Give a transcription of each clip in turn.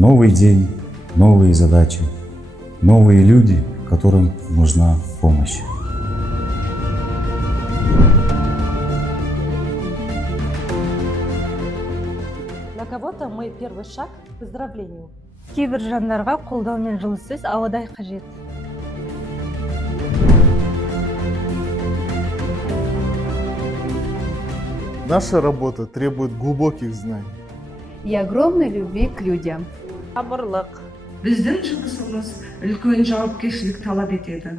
Новый день, новые задачи, новые люди, которым нужна помощь. Для кого-то мой первый шаг к выздоровлению. Кейбір жандарға қолдау мен жылы сөз ауадай қажет. Наша работа требует глубоких знаний. И огромной любви к людям. Сабырлық. Біздің жұмысымыз үлкен жауапкершілік талап етеді.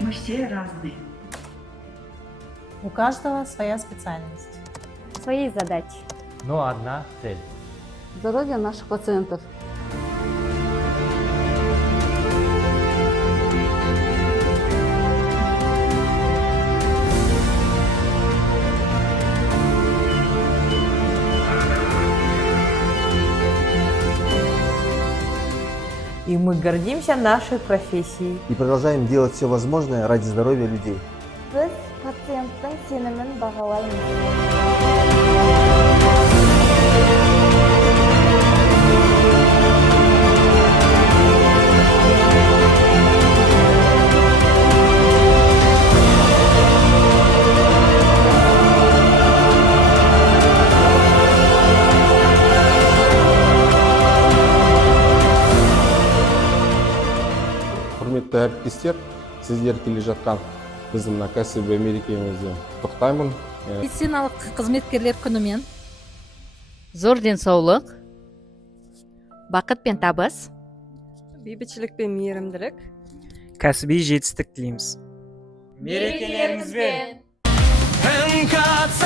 Мы все разные. У каждого своя специальность. Свои задачи. Но одна цель. Здоровье наших пациентов. И мы гордимся нашей профессией. И продолжаем делать все возможное ради здоровья людей. Біз пациенттің сенімін бағалаймыз. Құрметті әріптестер, сіздер келе жатқан біздің мына кәсіби мерекемізді құттықтаймын. Медициналық қызметкерлер күнімен. Зор денсаулық, бақыт пен табыс, Бейбітшілік пен мейірімділік. Кәсіби жетістік тілейміз. Мерекелеріңізбен! НКЦ